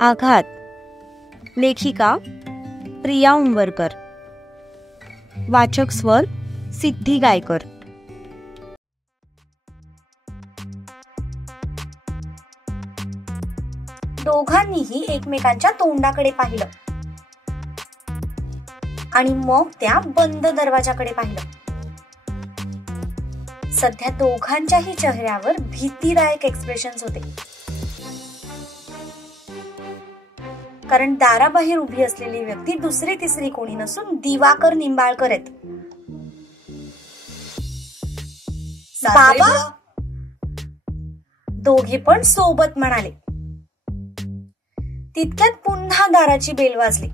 आघात. लेखिका प्रिया उंबरकर. वाचक स्वर सिद्धी गायकर. दोघांनीही एकमेकांच्या तोंडाकडे पाहिलं आणि मग त्या बंद दरवाजाकडे पाहिलं. सध्या दोघांच्याही चेहऱ्यावर भीतीदायक एक्सप्रेशन्स होते, कारण दाराबाहेर उभी असलेली व्यक्ती दुसरी तिसरी कोणी नसून दिवाकर निंबाळकर आहेत. बाबा, दोघे पण सोबत म्हणाले. तितक्यात पुन्हा दाराची बेल वाजली.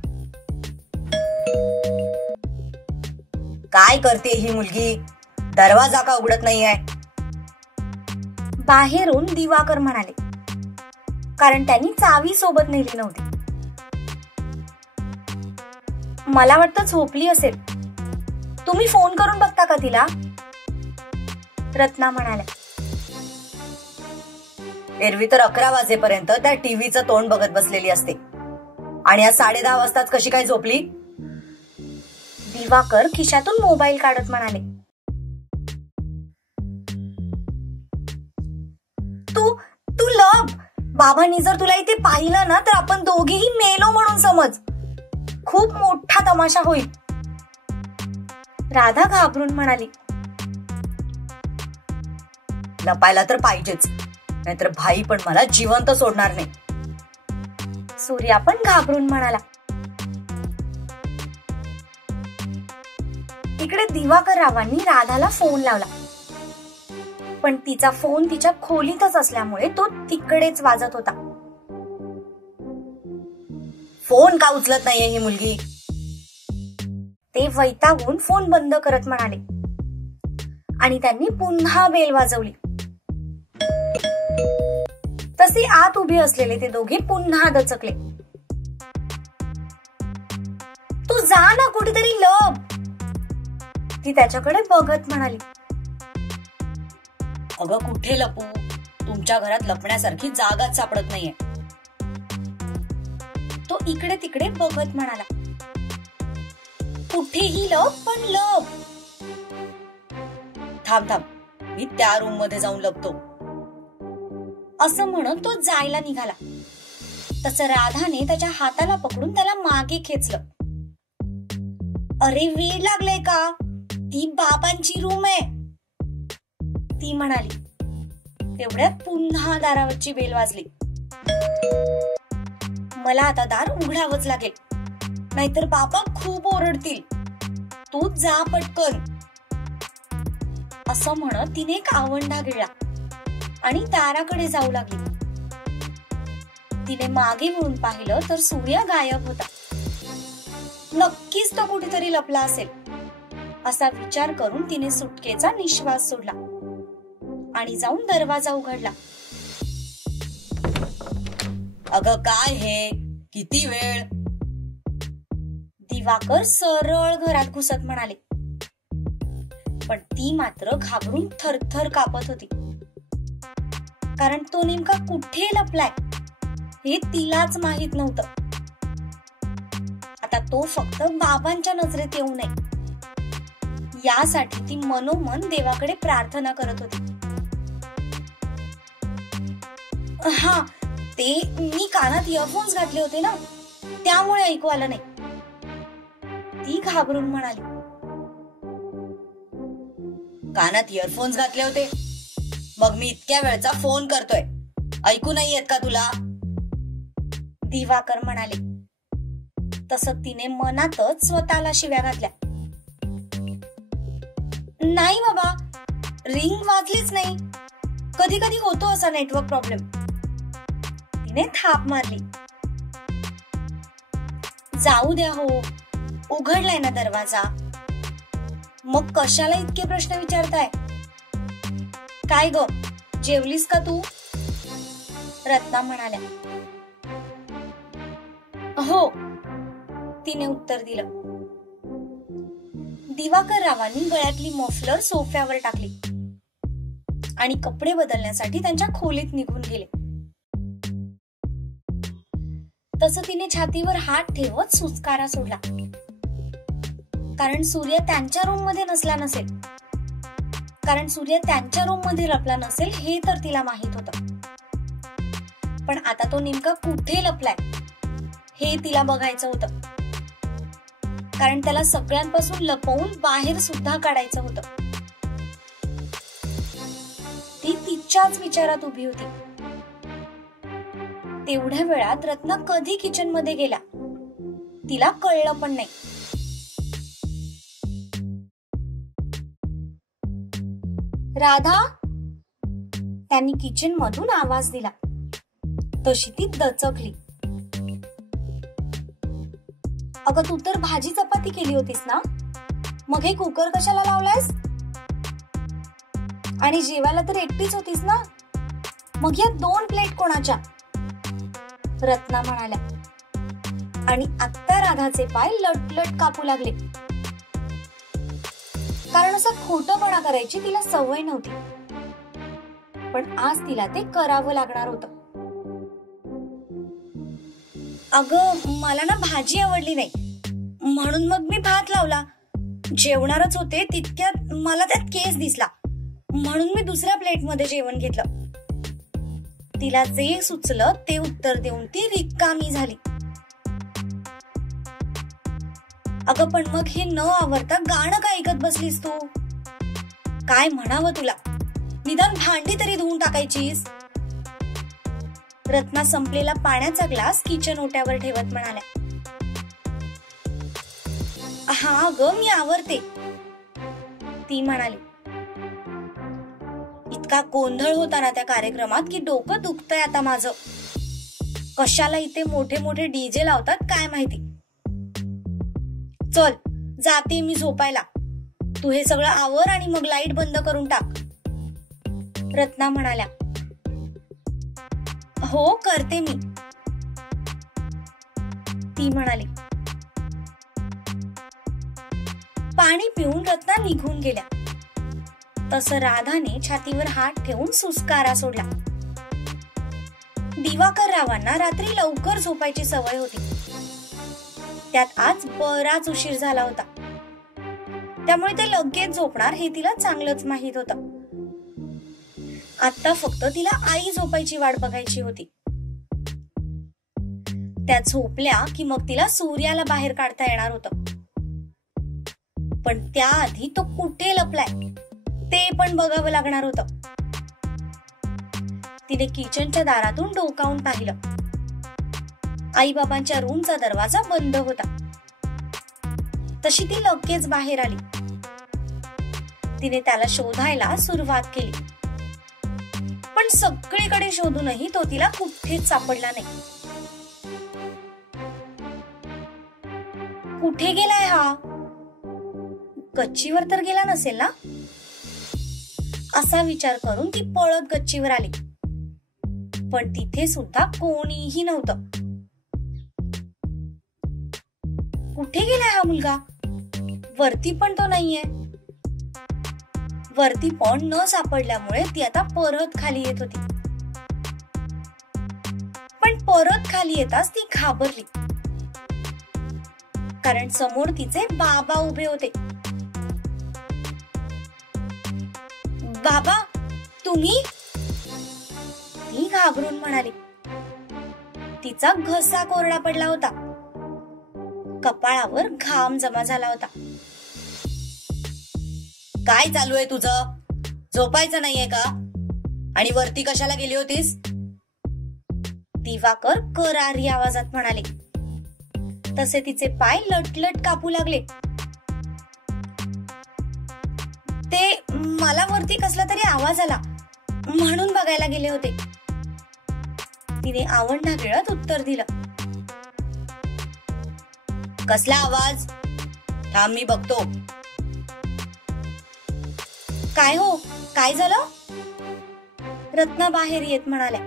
काय करते ही मुलगी? दरवाजा का उघडत नाहीये? बाहेरून दिवाकर म्हणाले, कारण त्यांनी चावी सोबत नेली नव्हती. मला वाटतं झोपली असेल. तुम्ही फोन करून बघता का तिला? रत्ना म्हणाल्या. एरवी तर 11 वाजेपर्यंत त्या टीव्हीचं तोंड बघत बसलेली असते, आणि आज 10:30 वाजताच कशी काय झोपली? दिवाकर खिशातून मोबाईल काढत म्हणाले. तू लव. बाबांनी जर तुला इथे पाहिलं ना तर आपण दोघेही मेलो म्हणून समज. खूप मोठा तमाशा होईल. राधा घाबरून म्हणाली. लपायला तर पाहिजेच, नाहीतर भाई पण मला जिवंत सोडणार नाही. सूर्या पण घाबरून म्हणाला. इकडे दिवाकर रावांनी राधाला फोन लावला, पण तिचा फोन तिच्या खोलीतच असल्यामुळे तो तिकडेच वाजत होता. फोन का उचलत नाहीये ही मुलगी? ते वैतागून फोन बंद करत म्हणाले, आणि त्यांनी पुन्हा बेल वाजवली. तसे आत उभे असलेले ते दोघे पुन्हा दचकले. तू जा ना कुठेतरी लप. ती त्याच्याकडे बघत म्हणाली. अगं कुठे लपू? तुमच्या घरात लपण्यासारखी जागाच सापडत नाहीये. तो इकडे तिकडे बघत म्हणाला. कुठेही लप, पण लप. थांब, मी त्या रूम मध्ये जाऊन लपतो. असं म्हणून तो जायला निघाला. तसं राधाने त्याच्या हाताला पकडून त्याला मागे खेचलं. अरे वेळ लागलाय का? ती बाबांची रूम आहे, ती म्हणाली. तेवढ्यात पुन्हा दारावरची बेल वाजली. मला आता दार उघडावंच लागेल, नाहीतर बाबा खूप ओरडतील. तू जा पटकन. असं म्हणत तिने एक आवंढा गिळला आणि दाराकडे जाऊ लागली. तिने मागे वळून पाहिलं तर सूर्य गायब होता. नक्कीच तो कुठेतरी लपला असेल असा विचार करून तिने सुटकेचा निश्वास सोडला आणि जाऊन दरवाजा उघडला. अगं काय हे? किती वेळ? दिवाकर सरळ घरात घुसत म्हणाले, पण ती मात्र घाबरून थरथर कापत होती, कारण तो नेमका कुठे लपलाय हे तिलाच माहित नव्हतं. आता तो फक्त बाबांच्या नजरेत येऊ नये यासाठी ती मनोमन देवाकडे प्रार्थना करत होती. हा, ते मी कानात इयरफोन्स घातले होते ना, त्यामुळे ऐकू आलं नाही, ती घाबरून म्हणाली. कानात इयरफोन्स घातले होते? मग मी इतक्या वेळचा फोन करतोय, ऐकू नाही येत का तुला? दिवाकर म्हणाले. तसं तिने मनातच स्वतःला शिव्या घातल्या. नाही बाबा, रिंग वाजलीच नाही. कधी कधी होतो असा नेटवर्क प्रॉब्लेम. तिने थाप मारली. जाऊ द्या हो, उघडलाय ना दरवाजा. मग कशाला इतके प्रश्न विचारताय? काय ग, जेवलीस का तू? रत्ना म्हणाल्या. हो, तिने उत्तर दिलं. दिवाकर रावांनी गळ्यातली मफलर सोफ्यावर टाकली आणि कपडे बदलण्यासाठी त्यांच्या खोलीत निघून गेले. तसं तिने छातीवर हात ठेवत सुस्कारा सोडला, कारण सूर्य त्यांच्या रूम मध्ये नसला नसेल, कारण सूर्य त्यांच्या रूम मध्ये लपला नसेल हे तर तिला माहित होतं. पण आता तो नेमका कुठे लपलाय हे तिला बघायचं होतं, कारण त्याला सगळ्यांपासून लपवून बाहेर सुद्धा काढायचं होतं. ती तिच्याच विचारात उभी होती. तेवढ्या वेळात रत्ना कधी किचन मध्ये गेला तिला कळलं पण नाही. राधा, त्यांनी किचन मधून आवाज दिला. तशी ती दचकली. अगं, तू तर भाजी चपाती केली होतीस ना, मग हे कुकर कशाला लावलायस? आणि जेवायला तर एकटीच होतीस ना, मग या 2 प्लेट कोणाच्या? रत्ना म्हणाल्या. आणि आत्ता राधाचे पाय लटलट कापू लागले, कारण असं खोटपणा करायची तिला सवय नव्हती. पण आज तिला ते करावं लागणार होतं. अगं, मला ना भाजी आवडली नाही, म्हणून मग मी भात लावला. जेवणारच होते तितक्यात मला त्यात केस दिसला, म्हणून मी दुसऱ्या प्लेटमध्ये जेवण घेतलं. तिला जे सुचलं ते उत्तर देऊन ती रिकामी झाली. अगं, पण मग हे न आवडता गाणं का ऐकत बसलीस तू? काय म्हणावं तुला? निदान भांडी तरी धुवून टाकायचीस. रत्ना संपलेला पाण्याचा ग्लास किचन ओट्यावर ठेवत म्हणाल्या. हा ग, मी आवरते, ती म्हणाली. इतका गोंधळ होता ना त्या कार्यक्रमात की डोकं दुखतंय आता माझं. कशाला इथे मोठे मोठे डीजे लावतात काय माहिती. चल, जाते मी झोपायला. तू हे सगळं आवर आणि मग लाईट बंद करून टाक, रत्ना म्हणाल्या. हो, करते मी, ती म्हणाली. पाणी पिऊन रत्ना निघून गेल्या. तसं राधाने छातीवर हात ठेवून सुस्कारा सोडला. दिवाकर रावांना रात्री लवकर झोपायची सवय होती. त्यात आज बराच उशीर झाला होता, त्यामुळे ते लगेच झोपणार हे तिला चांगलंच माहित होतं. आता फक्त तिला आई झोपायची वाट बघायची होती. त्या झोपल्या की मग तिला सूर्याला बाहेर काढता येणार होतं. पण त्याआधी तो कुठे लपलाय ते पण बघावं लागणार होतं. तिने किचनच्या दारातून डोकावून पाहिलं. आई बाबांच्या रूमचा दरवाजा बंद होता. तशी ती लगेच बाहेर आली. तिने त्याला शोधायला सुरुवात केली, पण सगळीकडे शोधूनही तो तिला कुठेच सापडला नाही. कुठे गेलाय हा? गच्चीवर तर गेला नसेल ना, असा विचार करून ती पळत गच्चीवर आली. पण तिथे सुद्धा कोणीही नव्हतं. कुठे गेलाय हा मुलगा? वरती पण तो नाहीये. वरती पण न सापडल्यामुळे ती आता परत खाली येत होती. पण परत खाली येताच ती घाबरली, कारण समोर तिचे बाबा उभे होते. बाबा, तुम्ही? ती घाबरून म्हणाली. तिचा घसा कोरडा पडला होता. कपाळावर घाम जमा झाला होता. काय चालू आहे तुझं? झोपायचं नाहीये का? आणि वरती कशाला गेली होतीस? दिवाकर करारी आवाजात म्हणाले. तसे तिचे पाय लटलट कापू लागले. ते मला वरती कसला तरी आवाज आला म्हणून बघायला गेले होते, तिने आवंढा गिळत उत्तर दिलं. कसला आवाज? थांब, मी बघतो. काय हो, काय झालं? रत्ना बाहेर येत म्हणाल्या.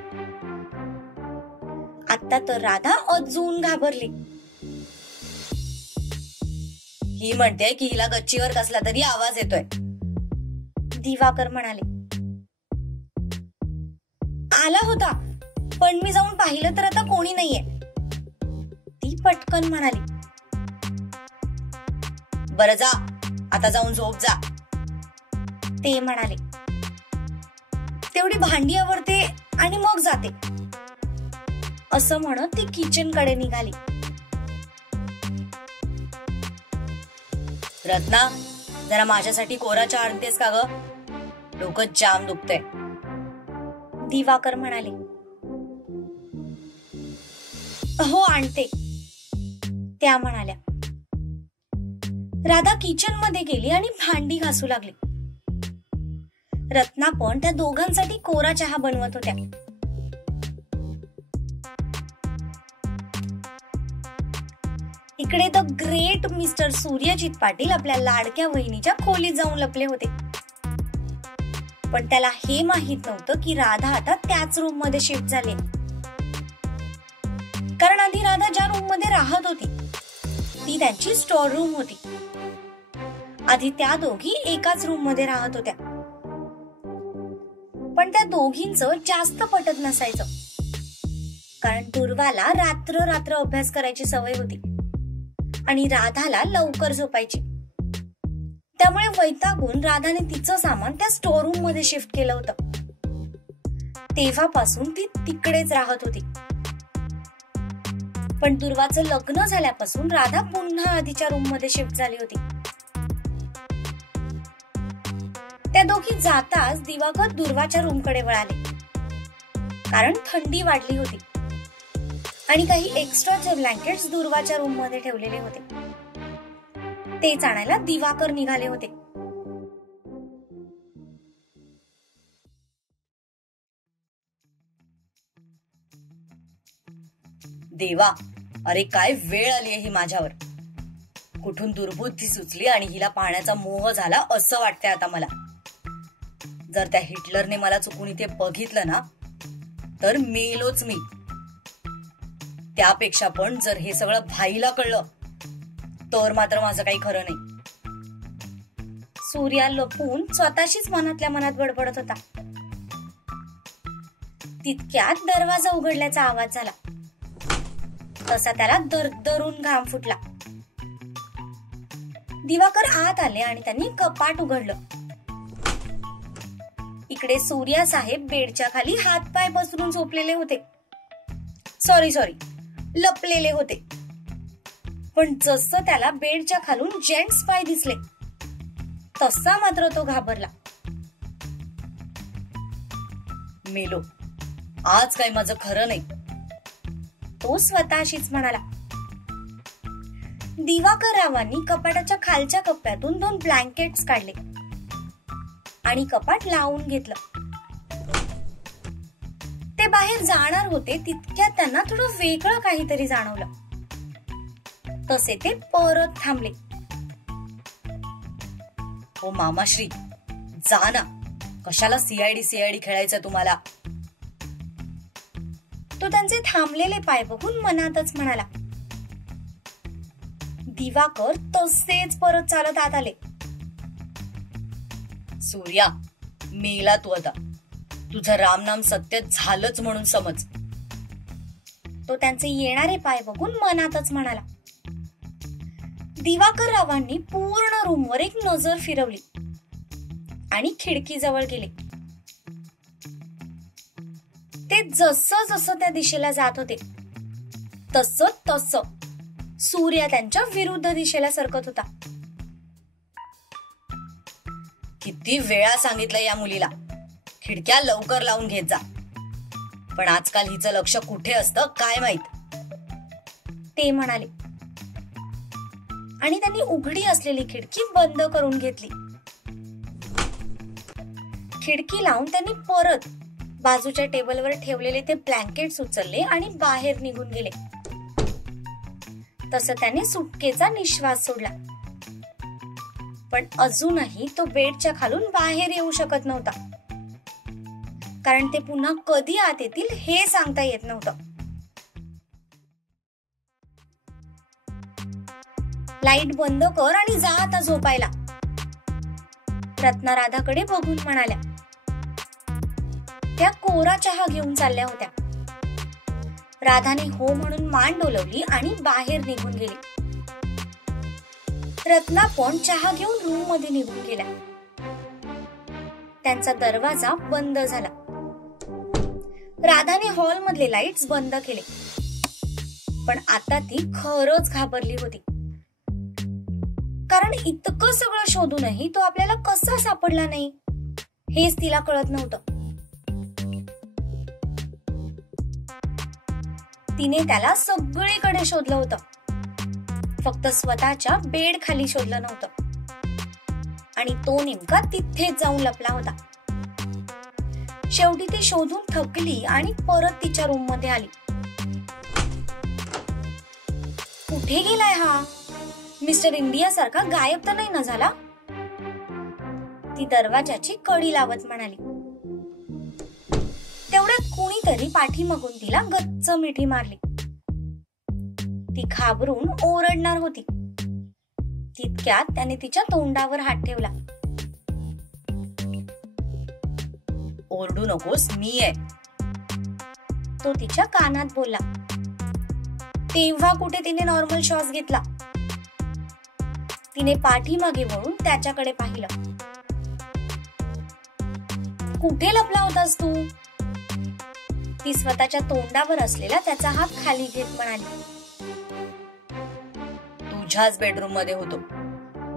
आता तर राधा अजून घाबरली. ही म्हणते की हिला गच्चीवर कसला तरी आवाज येतोय, दिवाकर म्हणाले. आला होता, पण मी जाऊन पाहिलं तर आता कोणी नाहीये. पटकन म्हणाली, बरं जा, आता जाऊन झोप जा. ते म्हणाले. तेवढी भांडी आवरते आणि मग जाते, असं म्हणत ती किचन कडे निघाली. रत्ना, जरा माझ्यासाठी कोरा चहा आणतेस का ग? डोकं जाम दुखतंय. दिवाकर म्हणाले. हो आणते, त्या म्हणाल्या. राधा किचन मध्ये गेली आणि भांडी घासू लागली. रत्ना पण त्या दोघांसाठी कोरा चहा बनवत होत्या. इकडे द ग्रेट मिस्टर सूर्यजित पाटील आपल्या लाडक्या वहिनीच्या खोलीत जाऊन लपले होते. पण त्याला हे माहित नव्हतं की राधा आता त्याच रूम मध्ये शिफ्ट झाली. कारण आधी राधा ज्या रूम मध्ये राहत होती ती त्यांची स्टोर रूम होती. आधी त्या दोघी एकाच रूम मध्ये राहत होत्या. पण त्या दोघींचं जास्त पटत नसायचं. कारण दुर्वाला रात्र रात्र अभ्यास करायची सवय होती आणि राधाला लवकर झोपायची. त्यामुळे वैतागून राधाने तिचं सामान त्या स्टोर रूम मध्ये शिफ्ट केलं होतं. तेव्हापासून ती तिकडेच राहत होती. पण दुर्वाचं लग्न झाल्यापासून राधा पुन्हा आधीच्या रूम मध्ये शिफ्ट झाली होती. त्या दोघी जाताच दिवाकर दुर्वाच्या रूम कडे वळाले. कारण थंडी वाढली होती आणि काही एक्स्ट्राचे ब्लँकेट्स दुर्वाच्या रूम मध्ये ठेवलेले होते. तेच आणायला दिवाकर निघाले होते. देवा, अरे काय वेळ आली आहे ही माझ्यावर. कुठून दुर्बुद्धी सुचली आणि हिला पाहण्याचा मोह झाला असं वाटतंय आता मला. जर त्या हिटलरने मला चुकून इथे बघितलं ना तर मेलोच मी. त्यापेक्षा पण जर हे सगळं भाईला कळलं तर मात्र माझं काही खरं नाही. सूर्या लपून स्वतःशीच मनातल्या मनात बडबडत होता. तितक्यात दरवाजा उघडल्याचा आवाज झाला. तसा त्याला दरदरून घाम फुटला. दिवाकर आत आले आणि त्यांनी कपाट उघडलं. इकडे सूर्या साहेब बेडच्या खाली हातपाय पसरून झोपलेले होते. सॉरी लपलेले होते. पण जसं त्याला बेडच्या खालून जेंट्स पाय दिसले तसा मात्र तो घाबरला. मेलो, आज काय माझं खरं नाही, तो स्वतःशीच म्हणाला. दिवाकर रावांनी कपाटाच्या खालच्या कप्प्यातून 2 ब्लँकेट्स काढले आणि कपाट लावून घेतलं. ते बाहेर जाणार होते तितक्यात त्यांना थोडं वेगळं काहीतरी जाणवलं. तसे ते परत थांबले. हो मामाश्री, जा ना, कशाला सीआयडी खेळायचं तुम्हाला. तो त्यांचे थांबलेले पाय बघून मनातच म्हणाला. दिवाकर तसेच परत चालत आत आले. सूर्या, मेला तू आता. तुझं रामनाम सत्य झालंच म्हणून समज. तो त्यांचे येणारे पाय बघून मनातच म्हणाला. दिवाकर रावांनी पूर्ण रूमवर एक नजर फिरवली आणि खिडकीजवळ गेले. ते जसं जसं त्या दिशेला जात होते तसं सूर्य त्यांच्या विरुद्ध दिशेला सरकत होता. किती वेळा सांगितलं या मुलीला, खिडक्या लवकर लावून घेत जा. पण आजकाल हिचं लक्ष कुठे असतं काय माहित, ते म्हणाले. आणि त्यांनी उघडी असलेली खिडकी बंद करून घेतली. खिडकी लावून त्यांनी परत बाजूच्या टेबलवर ठेवलेले ते ब्लँकेट्स उचलले आणि बाहेर निघून गेले. तसं त्याने सुटकेचा निश्वास सोडला. पण अजूनही तो बेडच्या खालून बाहेर येऊ शकत नव्हता. कारण ते पुन्हा कधी आत येतील हे सांगता येत नव्हतं. लाईट बंद कर आणि जा आता झोपायला, रत्ना राधाकडे बघून म्हणाल्या. त्या कोरा चहा घेऊन चालल्या होत्या. राधाने हो म्हणून मान डोलवली आणि बाहेर निघून गेली. रत्ना पण चहा घेऊन रूम मध्ये निघून गेल्या. त्यांचा दरवाजा बंद झाला. राधाने हॉल मधले लाईट्स बंद केले. पण आता ती खरंच घाबरली होती, कारण इतकं सगळं शोधूनही तो आपल्याला कसा सापडला नाही हेच तिला कळत नव्हतं. तिने त्याला सगळीकडे शोधलं होतं, फक्त स्वतःच्या बेड खाली शोधलं नव्हतं. आणि तो नेमका तिथेच जाऊन लपला होता. शेवटी ती शोधून थकली आणि परत तिच्या रूम मध्ये आली. कुठे गेलाय हा? मिस्टर इंडिया सारखा गायब तर नाही ना झाला? ती दरवाजाची कडी लावत म्हणाली. तेवढ्यात कुणीतरी पाठीमागून तिला गच्च मिठी मारली. ती घाबरून ओरडणार होती, तितक्यात त्याने तिच्या तोंडावर हात ठेवला. ओरडू नकोस, मी आहे, तो तिच्या कानात बोलला. तेव्हा कुठे तिने नॉर्मल श्वास घेतला. तिने पाठीमागे वळून त्याच्याकडे पाहिलं. कुठे लपला होतास तू? ती स्वतःच्या तोंडावर असलेला त्याचा हात खाली घेत म्हणाली. तुझ्याच बेडरूम मध्ये होतो,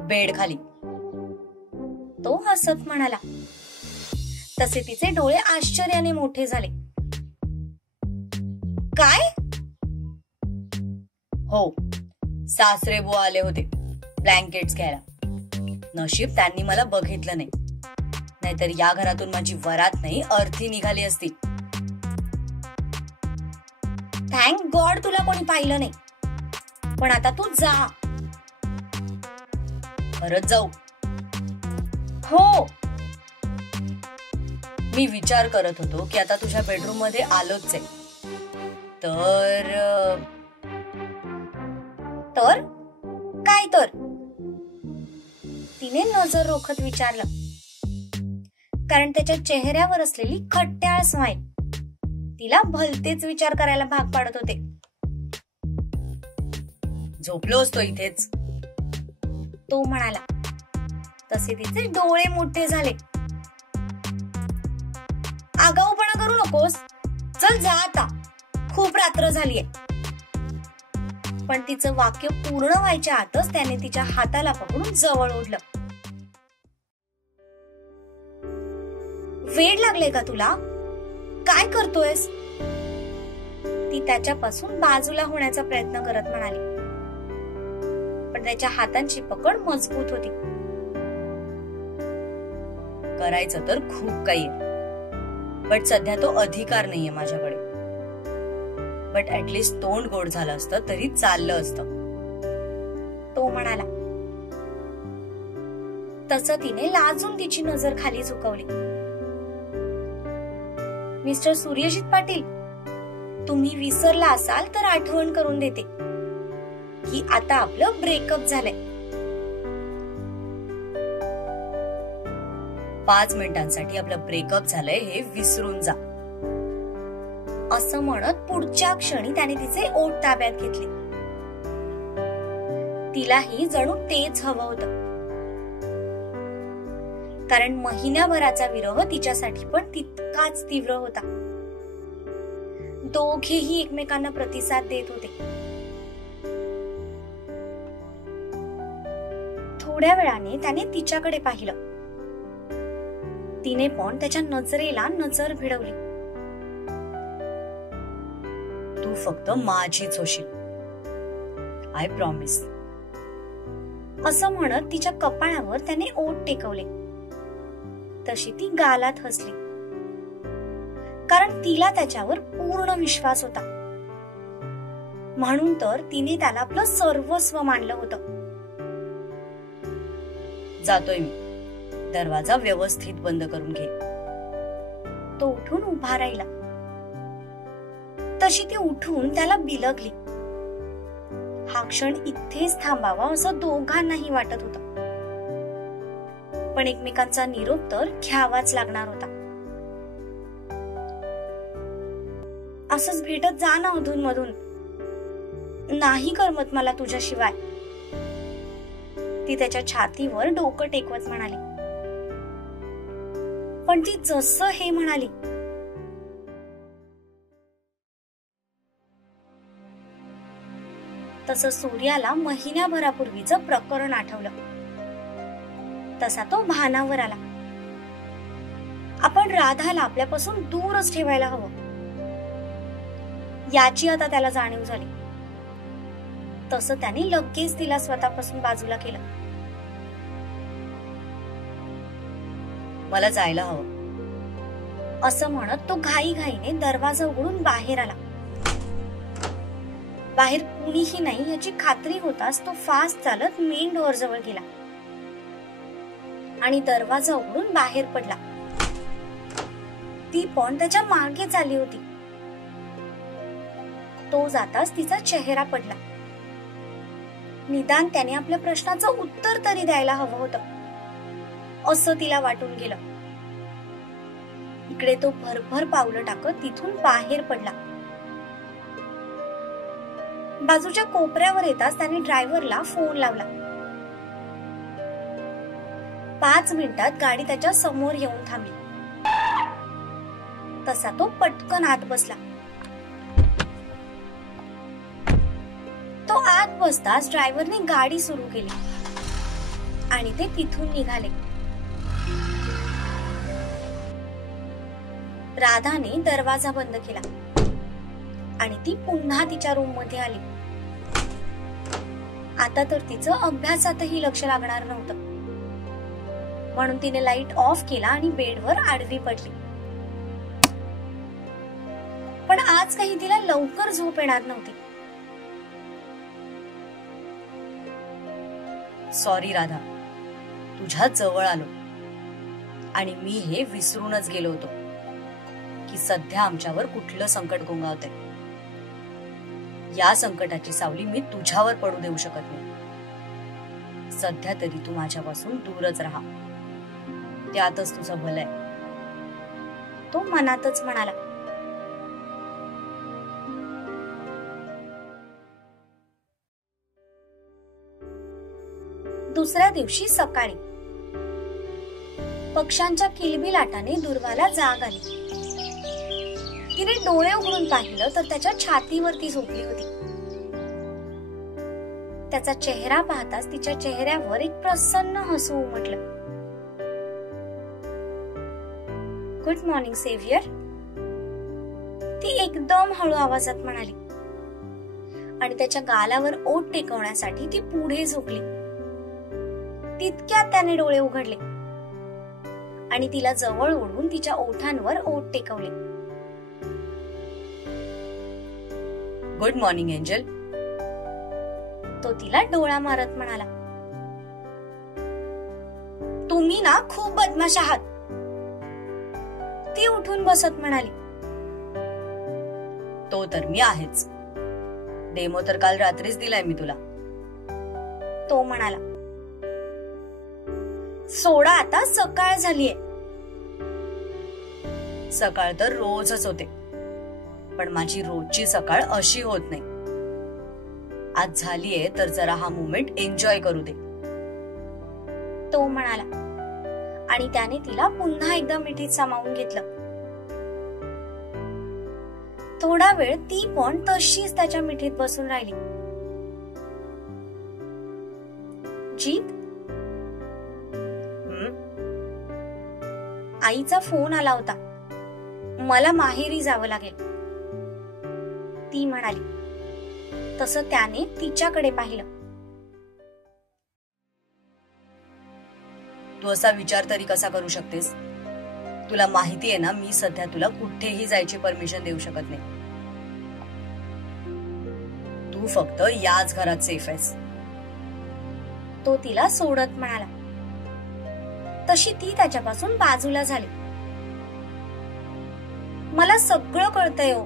बेड खाली. तो हसत म्हणाला. तसे तिचे डोळे आश्चर्याने मोठे झाले. काय? हो, सासरे बुवा आले होते ब्लँकेट्स घ्यायला. नशीब त्यांनी मला बघितलं नाही, नाहीतर या घरातून माझी वरात नाही अर्थी निघाली असती. थँक गॉड तुला कोणी पाहिलं नाही. पण आता तू जा. खरंच जाऊ? हो. मी विचार करत होतो की आता तुझ्या बेडरूम मध्ये आलोच आहे, तर तर काय तर? तिने नजर रोखत विचारलं, कारण त्याच्या चेहऱ्यावर असलेली खट्याळ स्माईल तिला भलतेच विचार करायला भाग पाडत होते. झोपलो असतो इथेच, तो म्हणाला. तसे तिचे डोळे मोठे झाले. आगाऊपणा करू नकोस, चल जा आता, खूप रात्र झालीये. पण तिचं वाक्य पूर्ण व्हायच्या आतच त्याने तिच्या हाताला पकडून जवळ ओढलं. वेड लागले का तुला? काय करतोयस? ती त्याच्यापासून बाजूला होण्याचा प्रयत्न करत म्हणाली. पण त्याच्या हातांची पकड मजबूत होती. करायचं तर खूप काही आहे, बट सध्या तो अधिकार नाहीये माझ्याकडे. बट ऍटलिस्ट तोंड गोड झालं असतं तरी चाललं असतं, तो म्हणाला. तसं तिने लाजून तिची नजर खाली झुकवली. मिस्टर सूर्यजित पाटील, तुम्ही विसरला असाल तर आठवण करून देते की आता आपलं ब्रेकअप झालंय. 5 मिनिटांसाठी आपलं ब्रेकअप झालंय हे विसरून जा. असं म्हणत पुढच्या क्षणी त्याने तिचे ओठ ताब्यात घेतले. तिलाही जणू तेच हवं होतं, कारण महिन्याभराचा विरह तिच्यासाठी पण तितकाच तीव्र होता. दोघेही एकमेकांना प्रतिसाद देत होते. थोड्या वेळाने त्याने तिच्याकडे पाहिलं. तिने पण त्याच्या नजरेला नजर भिडवली. तू फक्त माझीच होशील, आय प्रॉमिस. असं म्हणत तिच्या कपाळावर त्याने ओठ टेकवले. तशी ती गालात हसली, कारण तिला त्याच्यावर पूर्ण विश्वास होता. म्हणून तर तिने त्याला आपलं सर्वस्व मानलं होतं. जातोय मी, दरवाजा व्यवस्थित बंद करून घे. तो उठून उभा राहिला. तशी ती उठून त्याला बिलगली. हा क्षण इथेच थांबावा असं दोघांनाही वाटत होतं, पण एकमेकांचा निरोप तर घ्यावाच लागणार होता. असंच भेटत जा ना अधून मधून. नाही करमत मला तुझ्याशिवाय. ती त्याच्या छातीवर डोकं टेकवत म्हणाली. पण ती जसं हे म्हणाली तसं सूर्याला महिन्याभरापूर्वीचं प्रकरण आठवलं. तसा तो भानावर आला. आपण राधाला आपल्यापासून दूरच ठेवायला हवं याची आता त्याला जाणीव झाली. तसं त्याने लगेच तिला स्वतःपासून बाजूला केलं. मला जायला हवं असं म्हणत तो घाईघाईने दरवाजा उघडून बाहेर आला. बाहेर कुणीही नाही याची खात्री होताच तो फास्ट चालत मेन डोअर जवळ गेला आणि दरवाजा उघडून बाहेर पडला. ती पण त्याच्या मागे चालली होती. तो जाताच तिचा चेहरा पडला. निदान त्याने आपल्या प्रश्नाचं उत्तर तरी द्यायला हवं होतं असं तिला वाटून गेलं. इकडे तो भरभर पावलं टाकत तिथून बाहेर पडला. बाजूच्या कोपऱ्यावर येताच त्याने ड्रायव्हरला फोन लावला. 5 मिनिटात गाडी त्याच्या समोर येऊन थांबली. तसा तो पटकन आत बसला. तो आत बसताच ड्रायव्हरने गाडी सुरू केली आणि ते तिथून निघाले. राधाने दरवाजा बंद केला आणि ती पुन्हा तिच्या रूम मध्ये आली. आता तर तिचं अभ्यासातही लक्ष लागणार नव्हतं म्हणून तिने लाईट ऑफ केला आणि बेडवर आडवी पडली. पण आज काही तिला लवकर झोप येणार नव्हती. सॉरी राधा, तुझ्या जवळ आलो आणि मी हे विसरूनच गेलो होतो की सध्या आमच्यावर कुठलं संकट गोंगावतंय. या संकटाची सावली मी तुझ्यावर पडू देऊ शकत नाही. सध्या तरी तू माझ्यापासून दूरच राहा, त्यातच तुझं भलं आहे. तो मनातच म्हणाला. दुसऱ्या दिवशी सकाळी पक्ष्यांच्या किलबिलाटाने दुर्वाला जाग आली. तिने डोळे उघडून पाहिलं तर त्याच्या छातीवरती झोपली होती. त्याचा चेहरा पाहताच तिच्या चेहऱ्यावर एक प्रसन्न हसू उमटलं. गुड मॉर्निंग सेव्हियर, ती एकदम हळू आवाजात म्हणाली आणि त्याच्या गालावर ओठ टेकवण्यासाठी ती पुढे झोपली. तितक्यात त्याने डोळे उघडले आणि तिला जवळ ओढून तिच्या ओठांवर ओठ टेकवले. गुड मॉर्निंग एंजल, तो तिला डोळा मारत म्हणाला. तुम्ही ना खूप बदमाश आहात, ती उठून बसत म्हणाली. तो तर मी आहेच. डेमो तर काल रात्रीच दिलाय मी तुला. तो म्हणाला. सोडा, आता सकाळ झालीये. सकाळ तर रोजच होते, पण माझी रोजची सकाळ अशी होत नाही. आज झालीये तर जरा हा मोमेंट एन्जॉय करू दे, तो म्हणाला आणि त्याने तिला पुन्हा एकदा मिठीत सामावून घेतलं. थोडा वेळ ती पण तशीच त्याच्या मिठीत बसून राहिली. जीत, आईचा फोन आला होता, मला माहेरी जावं लागेल, ती म्हणाली. तसं त्याने तिच्याकडे पाहिलं. तू असा विचार तरी कसा करू शकतेस? तुला माहिती आहे ना, मी सध्या तुला कुठेही जायची परमिशन देऊ शकत नाही. तू फक्त याच घरात सेफ आहेस, तो तिला सोडत म्हणाला. तशी ती त्याच्यापासून बाजूला झाली. मला सगळं कळतंय हो,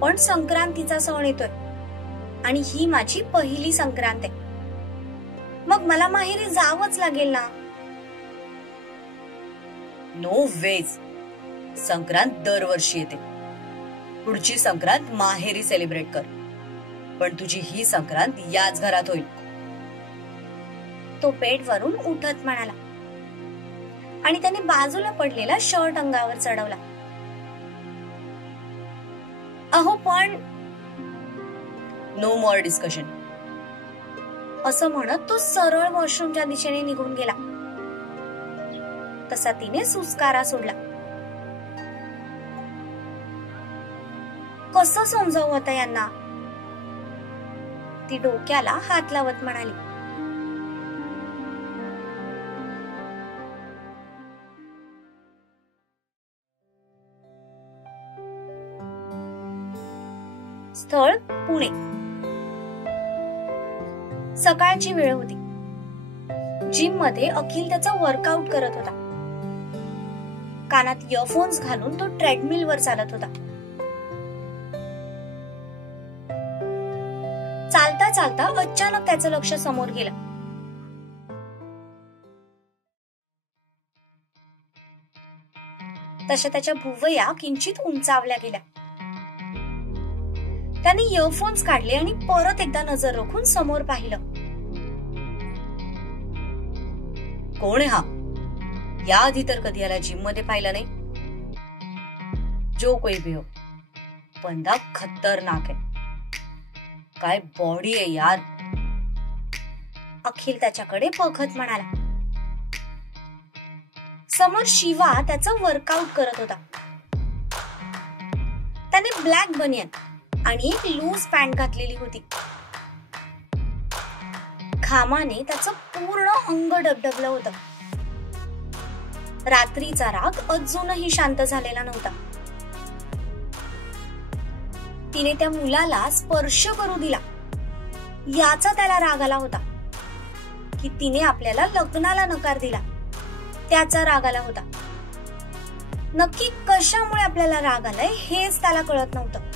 पण संक्रांतीचा सण येतोय आणि ही माझी पहिली संक्रांत आहे. मग मला माहेरी जावंच लागेल ना. No veg. संक्रांत दरवर्षी येते पुढची संक्रांत माहेरी सेलिब्रेट कर, पण तुझी ही संक्रांत याच घरात होईल. तो बेडवरून उठत म्हणाला आणि त्याने बाजूला पडलेला शर्ट अंगावर चढवला. अहो पण नो मोर डिस्कशन असं म्हणत तो सरळ वॉशरूमच्या दिशेने निघून गेला. तसा तिने सुस्कारा सोडला. कसं समजावू आता यांना? ती डोक्याला हात लावत म्हणाली. स्थळ पुणे. सकाळची वेळ होती. जिम मध्ये अखिल त्याचा वर्कआउट करत होता. कानात इयरफोन्स घालून तो ट्रेडमिल वर चालत होता. चालता चालता अचानक त्याचं लक्ष समोर गेलं. तशा त्याच्या भुवया किंचित उंचावल्या गेल्या. त्याने इयरफोन्स काढले आणि परत एकदा नजर रोखून समोर पाहिलं. कोण आहे हा? याआधी तर कधी याला जिम मध्ये पाहिलं नाही. जो कोई भी हो, बंदा खतरनाक आहे. काय बॉडी आहे यार. अखिल त्याच्याकडे बघत म्हणाला. समोर शिवा त्याचं वर्कआउट करत होता. त्याने ब्लॅक बनियन आणि एक लूज पॅन्ट घातलेली होती. घामाने त्याचं पूर्ण अंग डबडबलं होतं. रात्रीचा राग अजूनही शांत झालेला नव्हता. तिने त्या मुलाला स्पर्श करू दिला याचा त्याला राग आला होता. की तिने आपल्याला लग्नाला नकार दिला त्याचा राग आला होता. नक्की कशामुळे आपल्याला राग आलाय हेच त्याला कळत नव्हतं.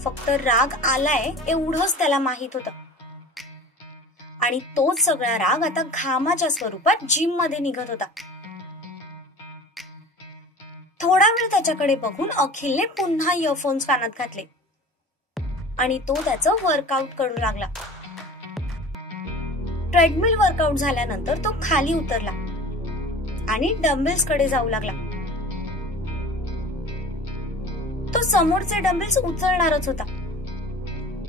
फक्त राग आलाय एवढंच त्याला माहित होतं. आणि तोच सगळा राग आता घामाच्या स्वरूपात जिम मध्ये निघत होता. थोडा वेळ त्याच्याकडे बघून अखिलने पुन्हा इयरफोन्स कानात घातले आणि तो त्याचं वर्कआउट करू लागला. ट्रेडमिल वर्कआउट झाल्यानंतर तो खाली उतरला आणि डंबेल्स कडे जाऊ लागला. तो समोरचे डंबेल्स उचलणारच होता.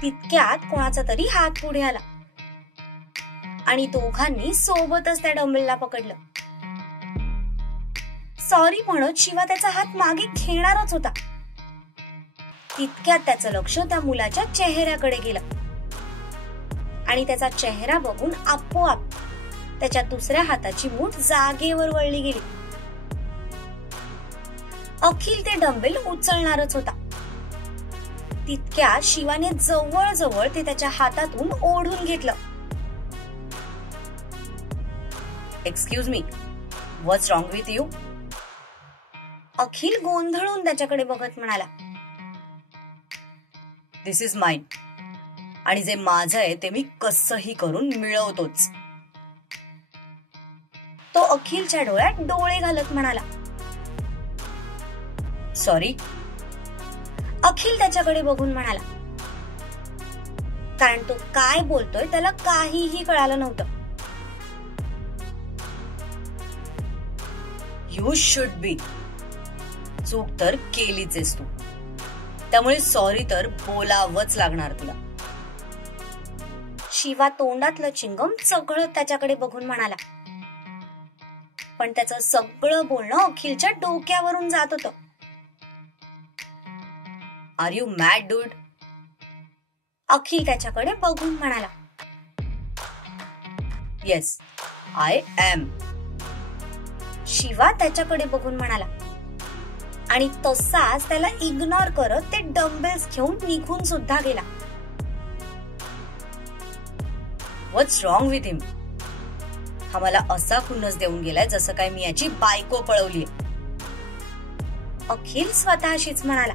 तितक्यात कोणाचा तरी हात पुढे आला आणि दोघांनी सोबतच त्या डंबेलला पकडलं. सॉरी म्हणत शिवा त्याचा हात मागे घेणारच होता. तितक्यात त्याचं लक्ष त्या मुलाच्या चेहऱ्याकडे गेलं आणि त्याचा चेहरा बघून आपोआप त्याच्या दुसऱ्या हाताची मूठ जागेवर वळली गेली. अखिल ते डंबेल उचलणारच होता. तितक्यात शिवाने जवळ ते त्याच्या हातातून ओढून घेतलं. Excuse me, what's wrong with you? Akhil गोंधळून त्याच्याकडे बघत म्हणाला. दिस इज माइन, आणि जे माझं आहे ते मी कसंही करून मिळवतोच. तो अखिलच्या डोळ्यात डोळे घालत म्हणाला. सॉरी. अखिल त्याच्याकडे बघून म्हणाला. कारण तो काय बोलतोय त्याला काहीही कळालं नव्हतं. You should be. चूक तर केलीच आहेस तू, त्यामुळे सॉरी तर बोलावंच लागणार तुला. शिवा तोंडातलं चिंगम चघळत त्याच्याकडे बघून म्हणाला. पण त्याचं सगळं बोलणं अखिलच्या डोक्यावरून जात होतं. Are you mad dude? Akhil त्याच्याकडे बघून म्हणाला. Yes, I am. शिवा त्याच्याकडे बघून म्हणाला आणि तसाच त्याला इग्नोर करत ते डंबेल्स घेऊन निघून सुद्धा गेला. व्हॉट्स रॉंग विथ हिम? हा मला असा खुन्नस देऊन गेलाय जसं काय मी याची बायको पळवलीय. अखिल स्वतःशीच म्हणाला.